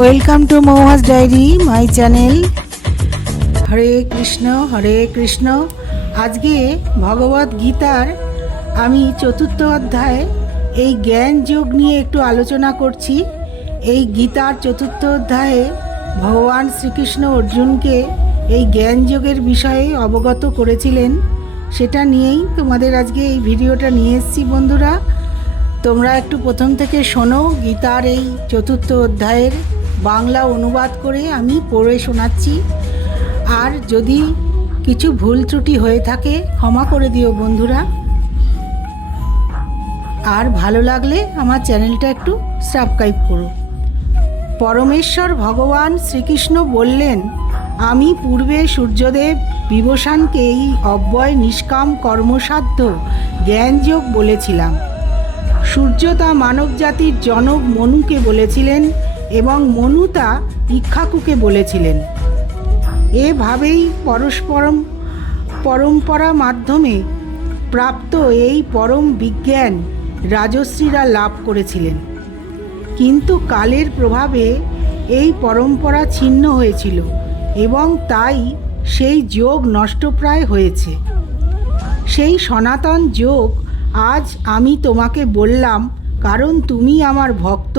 Welcome to মৌহাস diary my channel. Hare Krishna Hare Krishna. আজকে ভগবদ গীতার আমি চতুর্থ অধ্যায় এই জ্ঞান যোগ নিয়ে একটু আলোচনা করছি। এই গীতার চতুর্থ অধ্যায়ে ভগবান শ্রীকৃষ্ণ অর্জুনকে এই জ্ঞান যোগের বিষয়ে অবগত করেছিলেন, সেটা নিয়েই তোমাদের আজকে এই ভিডিওটা নিয়ে এসেছি। বন্ধুরা, তোমরা একটু প্রথম থেকে শোনো। গীতার এই চতুর্থ অধ্যায়ের বাংলা অনুবাদ করে আমি পড়ে শোনাচ্ছি, আর যদি কিছু ভুল ত্রুটি হয়ে থাকে ক্ষমা করে দিও বন্ধুরা। আর ভালো লাগলে আমার চ্যানেলটা একটু সাবস্ক্রাইব করো। পরমেশ্বর ভগবান শ্রীকৃষ্ণ বললেন, আমি পূর্বে সূর্যদেব বিভূষণকে এই অব্যয় নিষ্কাম কর্মসাধ্য জ্ঞানযোগ বলেছিলাম। সূর্য তা মানব জাতির জনক মনুকে বলেছিলেন এবং মনু তা ইক্ষ্বাকুকে বলেছিলেন। এভাবেই পরম্পরা মাধ্যমে প্রাপ্ত এই পরম বিজ্ঞান রাজর্ষিরা লাভ করেছিলেন, কিন্তু কালের প্রভাবে এই পরম্পরা ছিন্ন হয়েছিল এবং তাই সেই যোগ নষ্টপ্রায় হয়েছে। সেই সনাতন যোগ আজ আমি তোমাকে বললাম, কারণ তুমি আমার ভক্ত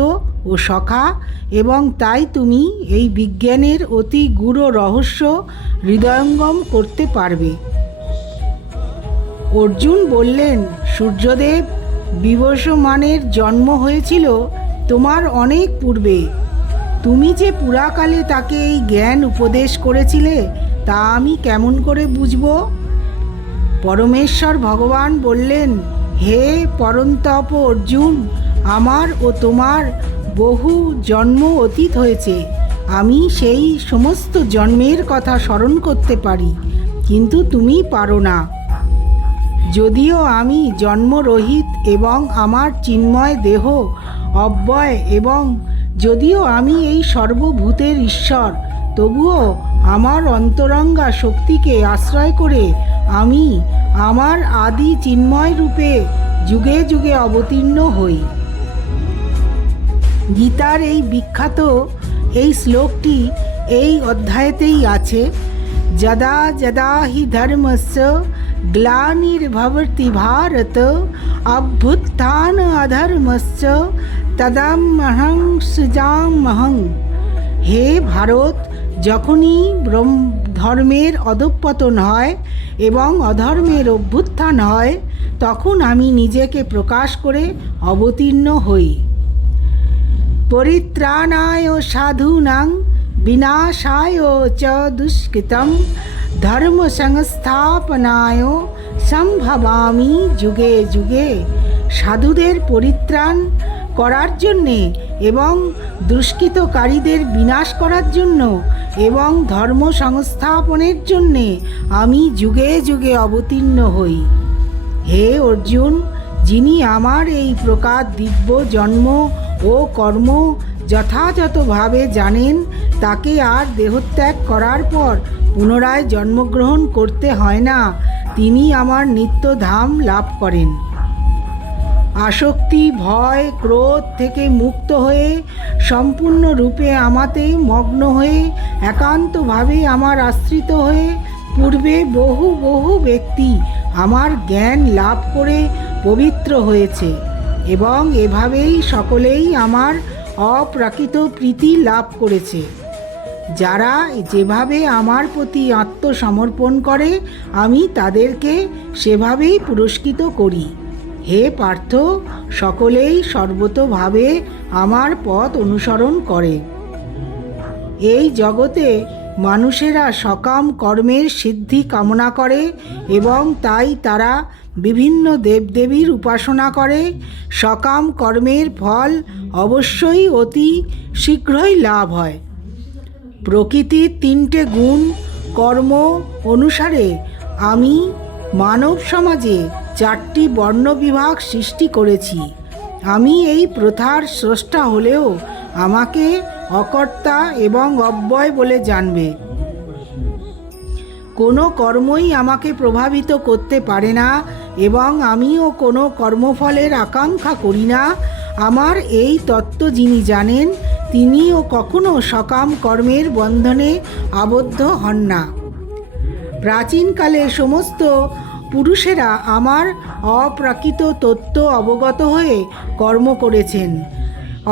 ও সখা, এবং তাই তুমি এই বিজ্ঞানের অতি গূঢ় রহস্য হৃদয়ঙ্গম করতে পারবে। অর্জুন বললেন, সূর্যদেব বিভূষণের জন্ম হয়েছিল তোমার অনেক পূর্বে। তুমি যে পুরাকালে তাকে এই জ্ঞান উপদেশ করেছিলে তা আমি কেমন করে বুঝব? পরমেশ্বর ভগবান বললেন, হে পরন্তপ অর্জুন, আমার ও তোমার বহু জন্ম অতীত হয়েছে। আমি সেই সমস্ত জন্মের কথা স্মরণ করতে পারি, কিন্তু তুমি পারো না। যদিও আমি জন্মরহিত এবং আমার চিন্ময় দেহ অব্যয়, এবং যদিও আমি এই সর্বভূতের ঈশ্বর, তবুও আমার অন্তরঙ্গা শক্তিকে আশ্রয় করে আমি আমার আদি চিন্ময় রূপে যুগে যুগে অবতীর্ণ হই। গীতার এই বিখ্যাত এই শ্লোকটি এই অধ্যায়তেই আছে। যদা যদা হি ধর্মস্য গ্লানির্ভবতি ভারত অভ্যুত্থান অধর্মস্য তদাহং সৃজাম্যহং। হে ভারত, যখনই ধর্মের অধঃপতন হয় এবং অধর্মের অভ্যুত্থান হয়, তখন আমি নিজেকে প্রকাশ করে অবতীর্ণ হই। পরিত্রাণায় সাধূনাং বিনাশায় চ দুষ্কৃতম ধর্ম সংস্থাপনায় সম্ভবামি যুগে যুগে। সাধুদের পরিত্রাণ করার জন্যে এবং দুষ্কৃতকারীদের বিনাশ করার জন্য এবং ধর্ম সংস্থাপনের জন্যে আমি যুগে যুগে অবতীর্ণ হই। হে অর্জুন, যিনি আমার এই প্রকার দিব্য জন্ম ও কর্ম যথাযথভাবে জানেন, তাকে আর দেহত্যাগ করার পর পুনরায় জন্মগ্রহণ করতে হয় না। তিনি আমার নিত্যধাম লাভ করেন। আসক্তি, ভয়, ক্রোধ থেকে মুক্ত হয়ে সম্পূর্ণরূপে আমাতে মগ্ন হয়ে একান্তভাবে আমার আশ্রিত হয়ে পূর্বে বহু বহু ব্যক্তি আমার জ্ঞান লাভ করে পবিত্র হয়েছে, এবং এভাবেই সকলেই আমার অপ্রাকৃত প্রীতি লাভ করেছে। যারা যেভাবে আমার প্রতি আত্মসমর্পণ করে আমি তাদেরকে সেভাবেই পুরস্কৃত করি। হে পার্থ, সকলেই সর্বতোভাবে আমার পথ অনুসরণ করে। এই জগতে মানুষেরা সকাম কর্মের সিদ্ধি কামনা করে এবং তাই তারা বিভিন্ন দেবদেবীর উপাসনা করে। সকাম কর্মের ফল অবশ্যই অতি শীঘ্রই লাভ হয়। প্রকৃতির তিনটে গুণ কর্ম অনুসারে আমি মানব সমাজে 4টি বর্ণবিভাগ সৃষ্টি করেছি। আমি এই প্রথার স্রষ্টা হলেও আমাকে অকর্তা এবং অব্যয় বলে জানবে। কোনো কর্মই আমাকে প্রভাবিত করতে পারে না এবং আমিও কোনো কর্মফলের আকাঙ্ক্ষা করি না। আমার এই তত্ত্ব যিনি জানেন তিনিও কখনো সকাম কর্মের বন্ধনে আবদ্ধ হন না। প্রাচীনকালে সমস্ত পুরুষেরা আমার অপ্রাকৃত তত্ত্ব অবগত হয়ে কর্ম করেছেন।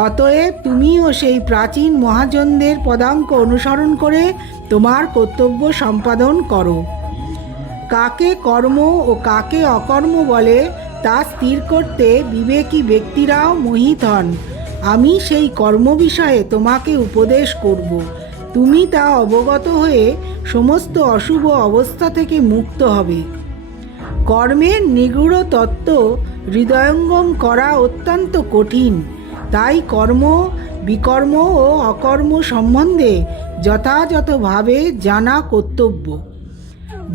অতএব তুমিও সেই প্রাচীন মহাজনদের পদাঙ্ক অনুসরণ করে তোমার কর্তব্য সম্পাদন করো। কাকে কর্ম ও কাকে অকর্ম বলে তা স্থির করতে বিবেকী ব্যক্তিরাও মোহিত হন। আমি সেই কর্ম বিষয়ে তোমাকে উপদেশ করব। তুমি তা অবগত হয়ে সমস্ত অশুভ অবস্থা থেকে মুক্ত হবে। কর্মের নিগূঢ় তত্ত্ব হৃদয়ঙ্গম করা অত্যন্ত কঠিন। তাই কর্ম, বিকর্ম ও অকর্ম সম্বন্ধে যথাযথভাবে জানা কর্তব্য।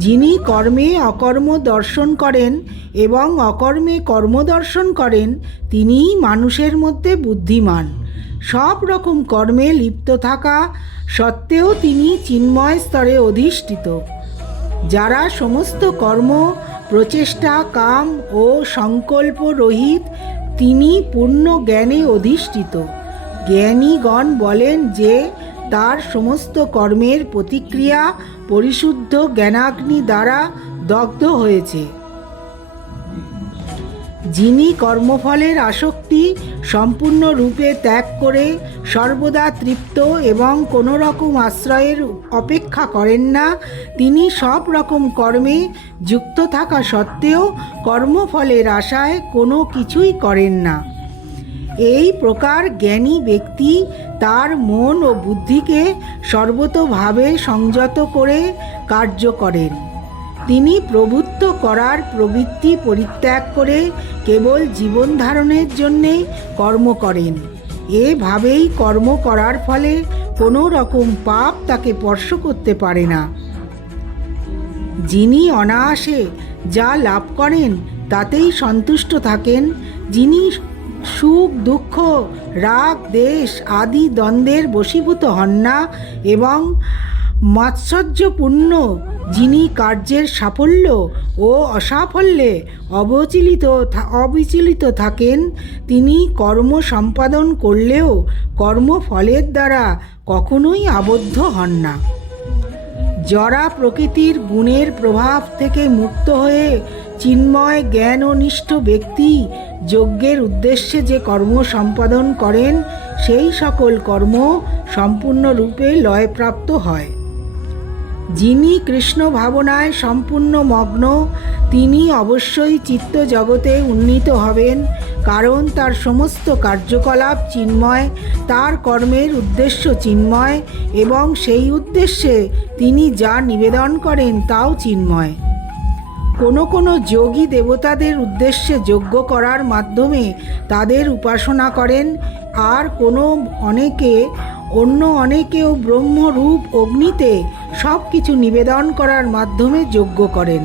যিনি কর্মে অকর্ম দর্শন করেন এবং অকর্মে কর্ম দর্শন করেন, তিনিই মানুষের মধ্যে বুদ্ধিমান। সব রকম কর্মে লিপ্ত থাকা সত্ত্বেও তিনি চিন্ময় স্তরে অধিষ্ঠিত। যারা সমস্ত কর্ম, প্রচেষ্টা, কাম ও সংকল্প রহিত, তিনি পূর্ণ জ্ঞানে অধিষ্ঠিত। জ্ঞানীগণ বলেন যে তার সমস্ত কর্মের প্রতিক্রিয়া পরিশুদ্ধ জ্ঞানাগ্নি দ্বারা দগ্ধ হয়েছে। যিনি কর্মফলের আসক্তি সম্পূর্ণরূপে ত্যাগ করে সর্বদা তৃপ্ত এবং কোনো রকম আশ্রয়ের অপেক্ষা করেন না, তিনি সব রকম কর্মে যুক্ত থাকা সত্ত্বেও কর্মফলের আশায় কোনো কিছুই করেন না। এই প্রকার জ্ঞানী ব্যক্তি তার মন ও বুদ্ধিকে সর্বতোভাবে সংযত করে কার্য করেন। তিনি প্রভুত্ব করার প্রবৃত্তি পরিত্যাগ করে কেবল জীবন ধারণের জন্যে কর্ম করেন। এভাবেই কর্ম করার ফলে কোনো রকম পাপ তাকে স্পর্শ করতে পারে না। যিনি অনায়াসে যা লাভ করেন তাতেই সন্তুষ্ট থাকেন, যিনি সুখ, দুঃখ, রাগ, দ্বেষ আদি দ্বন্দ্বের বশীভূত হন না এবং মাৎসর্যপূর্ণ, যিনি কার্যের সাফল্য ও অসাফল্যে অবিচলিত থাকেন, তিনি কর্ম সম্পাদন করলেও কর্মফলের দ্বারা কখনোই আবদ্ধ হন না। জড়া প্রকৃতির গুণের প্রভাব থেকে মুক্ত হয়ে চিন্ময় জ্ঞাননিষ্ঠ ব্যক্তি যজ্ঞের উদ্দেশ্যে যে কর্ম সম্পাদন করেন, সেই সকল কর্ম সম্পূর্ণরূপে লয়প্রাপ্ত হয়। যিনি কৃষ্ণ ভাবনায় সম্পূর্ণ মগ্ন, তিনি অবশ্যই চিত্ত জগতে উন্নীত হবেন, কারণ তার সমস্ত কার্যকলাপ চিন্ময়, তার কর্মের উদ্দেশ্য চিন্ময় এবং সেই উদ্দেশ্যে তিনি যা নিবেদন করেন তাও চিন্ময়। কোনো যোগী দেবতাদের উদ্দেশ্যে যজ্ঞ করার মাধ্যমে তাদের উপাসনা করেন, আর অন্য অনেকেও ব্রহ্মরূপ অগ্নিতে সব কিছু নিবেদন করার মাধ্যমে যজ্ঞ করেন।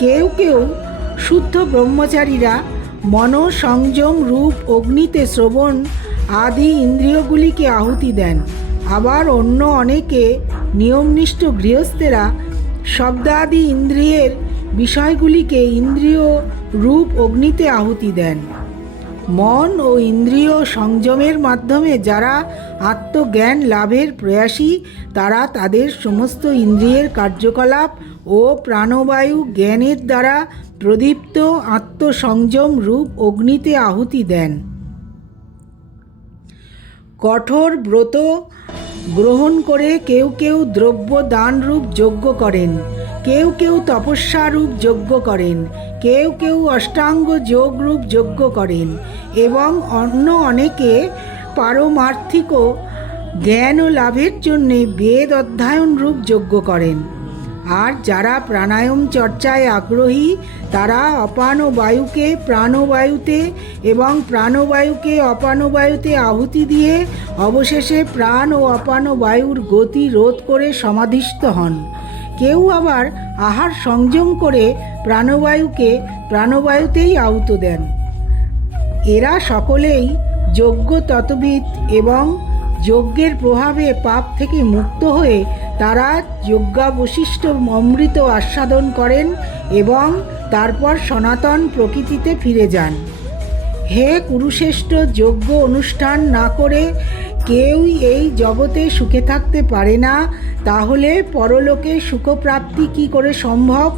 কেউ শুদ্ধ ব্রহ্মচারীরা মনোসংযম রূপ অগ্নিতে শ্রবণ আদি ইন্দ্রিয়গুলিকে আহুতি দেন। আবার অন্য অনেকে নিয়মনিষ্ঠ গৃহস্থেরা শব্দাদি ইন্দ্রিয়ের বিষয়গুলিকে ইন্দ্রিয় রূপ অগ্নিতে আহুতি দেন। মন ও ইন্দ্রিয় সংযমের মাধ্যমে যারা আত্মজ্ঞান লাভের প্রয়াসী, তারা তাদের সমস্ত ইন্দ্রিয়ের কার্যকলাপ ও প্রাণবায়ু জ্ঞানের দ্বারা প্রদীপ্ত আত্মসংযম রূপ অগ্নিতে আহুতি দেন। কঠোর ব্রত গ্রহণ করে কেউ দ্রব্য দান রূপ যজ্ঞ করেন, কেউ তপস্যা রূপ যজ্ঞ করেন, কেউ অষ্টাঙ্গ যোগ রূপ যজ্ঞ করেন এবং অন্য অনেকে পারমার্থিক জ্ঞান ও লাভের জন্যে বেদ অধ্যয়ন রূপ যজ্ঞ করেন। আর যারা প্রাণায়াম চর্চায় আগ্রহী, তারা অপান বায়ুকে প্রাণবায়ুতে এবং প্রাণবায়ুকে অপানবায়ুতে আহুতি দিয়ে অবশেষে প্রাণ ও অপান বায়ুর গতি রোধ করে সমাধিস্থ হন। কেউ আবার আহার সংযম করে প্রাণবায়ুকে প্রাণবায়ুতেই আহুত দেন। এরা সকলেই যজ্ঞ তত্ত্ববিদ এবং যজ্ঞের প্রভাবে পাপ থেকে মুক্ত হয়ে তারা যজ্ঞাবশিষ্ট অমৃত আস্বাদন করেন এবং তারপর সনাতন প্রকৃতিতে ফিরে যান। হে কুরুশ্রেষ্ঠ, যজ্ঞ অনুষ্ঠান না করে কেউই এই জগতে সুখে থাকতে পারে না, তাহলে পরলোকে সুখপ্রাপ্তি কি করে সম্ভব?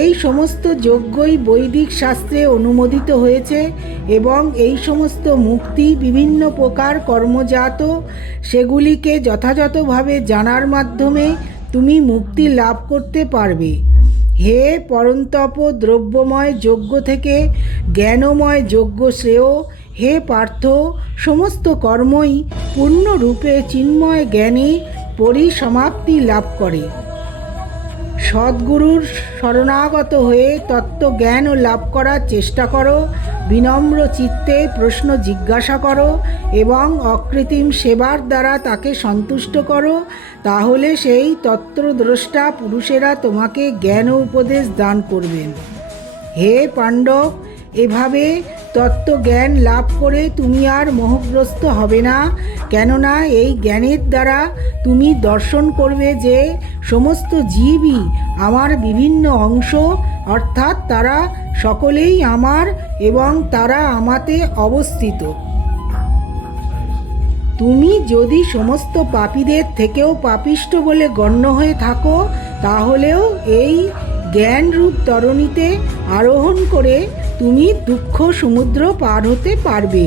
এই সমস্ত যজ্ঞই বৈদিক শাস্ত্রে অনুমোদিত হয়েছে এবং এই সমস্ত মুক্তি বিভিন্ন প্রকার কর্মজাত, সেগুলিকে যথাযথভাবে জানার মাধ্যমে তুমি মুক্তি লাভ করতে পারবে। হে পরন্তপ দ্রব্যময় যজ্ঞ থেকে জ্ঞানময় যজ্ঞ শ্রেয়। হে পার্থ, সমস্ত কর্মই পূর্ণরূপে চিন্ময় জ্ঞানে পরিসমাপ্তি লাভ করে। সদ্গুরুর শরণাগত হয়ে তত্ত্বজ্ঞান লাভ করার চেষ্টা করো, বিনম্র চিত্তে প্রশ্ন জিজ্ঞাসা করো এবং অকৃত্রিম সেবার দ্বারা তাকে সন্তুষ্ট করো, তাহলে সেই তত্ত্বদ্রষ্টা পুরুষেরা তোমাকে জ্ঞান ও উপদেশ দান করবেন। হে পাণ্ডব, এভাবে তত্ত্বজ্ঞান লাভ করে তুমি আর মোহগ্রস্ত হবে না, কেননা এই জ্ঞানের দ্বারা তুমি দর্শন করবে যে সমস্ত জীবই আমার বিভিন্ন অংশ, অর্থাৎ তারা সকলেই আমার এবং তারা আমাতে অবস্থিত। তুমি যদি সমস্ত পাপীদের থেকেও পাপিষ্ঠ বলে গণ্য হয়ে থাকো, তাহলেও এই জ্ঞানরূপ তরণীতে আরোহণ করে তুমি দুঃখ সমুদ্র পার হতে পারবে।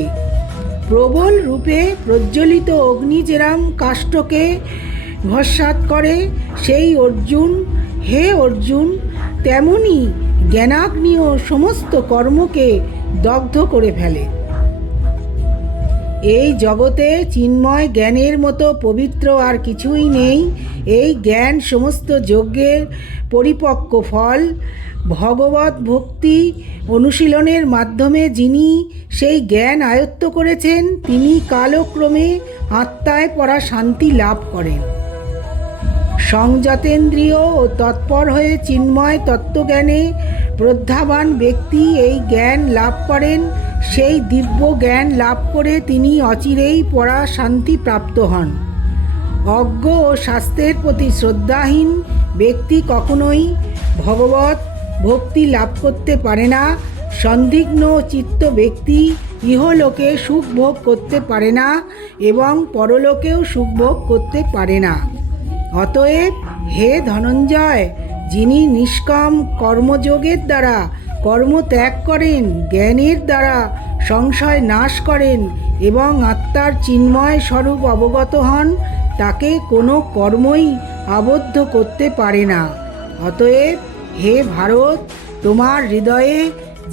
প্রবল রূপে প্রজ্বলিত অগ্নি যেরাম কাষ্ঠকে ভস্মাত করে সেই অর্জুন, হে অর্জুন, তেমনি জ্ঞানাগ্নিও সমস্ত কর্মকে দগ্ধ করে ফেলে। এই জগতে চিন্ময় জ্ঞানের মতো পবিত্র আর কিছুই নেই। এই জ্ঞান সমস্ত যজ্ঞের পরিপক্ক ফল। ভগবত ভক্তি অনুশীলনের মাধ্যমে যিনি সেই জ্ঞান আয়ত্ত করেছেন, তিনি কালক্রমে আত্মায় পড়া শান্তি লাভ করেন। সংযতেন্দ্রিয় ও তৎপর হয়ে চিন্ময় তত্ত্বজ্ঞানে প্রজ্ঞাবান ব্যক্তি এই জ্ঞান লাভ করেন। সেই দিব্য জ্ঞান লাভ করে তিনি অচিরেই পরা শান্তি প্রাপ্ত হন। অজ্ঞ ও শাস্ত্রের প্রতি শ্রদ্ধাহীন ব্যক্তি কখনোই ভগবত ভক্তি লাভ করতে পারে না। সন্দিগ্ধ চিত্ত ব্যক্তি ইহলোকে সুখ ভোগ করতে পারে না এবং পরলোকেও সুখ ভোগ করতে পারে না। অতএব হে ধনঞ্জয়, যিনি নিষ্কাম কর্মযোগের দ্বারা কর্ম ত্যাগ করেন, জ্ঞানের দ্বারা সংশয় নাশ করেন এবং আত্মার চিন্ময় স্বরূপ অবগত হন, তাকে কোনো কর্মই আবদ্ধ করতে পারে না। অতএব হে ভারত, তোমার হৃদয়ে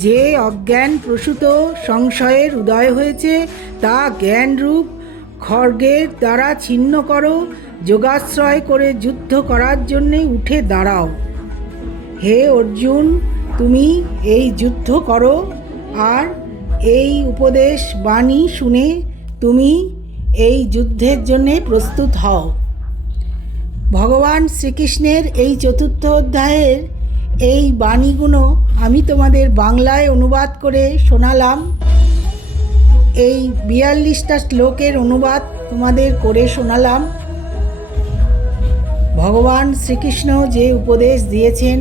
যে অজ্ঞান প্রসূত সংশয়ের উদয় হয়েছে তা জ্ঞানরূপ খড়গের দ্বারা ছিন্ন করো। যোগাশ্রয় করে যুদ্ধ করার জন্যে উঠে দাঁড়াও। হে অর্জুন, তুমি এই যুদ্ধ করো আর এই উপদেশ বাণী শুনে তুমি এই যুদ্ধের জন্যে প্রস্তুত হও। ভগবান শ্রীকৃষ্ণের এই চতুর্থ অধ্যায়ের এই বাণীগুলো আমি তোমাদের বাংলায় অনুবাদ করে শোনালাম। এই 42টা শ্লোকের অনুবাদ তোমাদের করে শোনালাম। ভগবান শ্রীকৃষ্ণ যে উপদেশ দিয়েছেন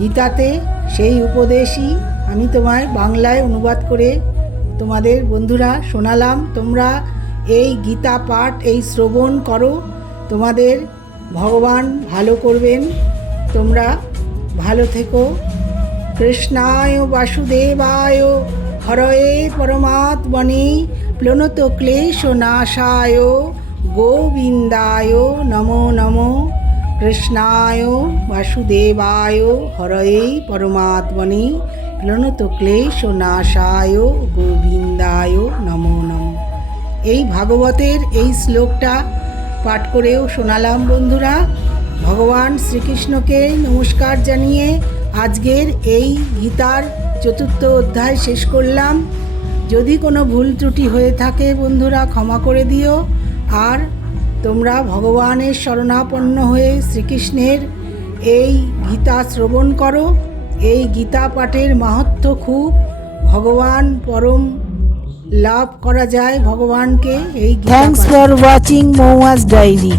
গীতাতে, সেই উপদেশই আমি তোমায় বাংলায় অনুবাদ করে তোমাদের বন্ধুরা শোনালাম। তোমরা এই গীতা পাঠ, এই শ্রবণ করো, তোমাদের ভগবান ভালো করবেন। তোমরা ভালো থেকো। কৃষ্ণায় বাসুদেবায় হরয়ে পরমাত্মনে প্লনত ক্লেশ নাশায় গোবিন্দায় নমো নমো। কৃষ্ণায় বাসুদেবায় হরয়ে পরমাত্মনে প্লনত ক্লেশ নাশায় গোবিন্দায় নমো নমো। এই ভাগবতের এই শ্লোকটা পাঠ করেও শোনালাম বন্ধুরা। ভগবান শ্রীকৃষ্ণকে নমস্কার জানিয়ে আজকের এই গীতার চতুর্থ অধ্যায় শেষ করলাম। যদি কোনো ভুল ত্রুটি হয়ে থাকে বন্ধুরা ক্ষমা করে দিও। আর তোমরা ভগবানের শরণাপন্ন হয়ে শ্রীকৃষ্ণের এই গীতা শ্রবণ করো। এই গীতা পাঠের মাহাত্ম্য খুব। ভগবান পরম লাভ করা যায় ভগবানকে এই গীতা। থ্যাঙ্কস ফর ওয়াচিং মৌয়াজ ডায়েরি।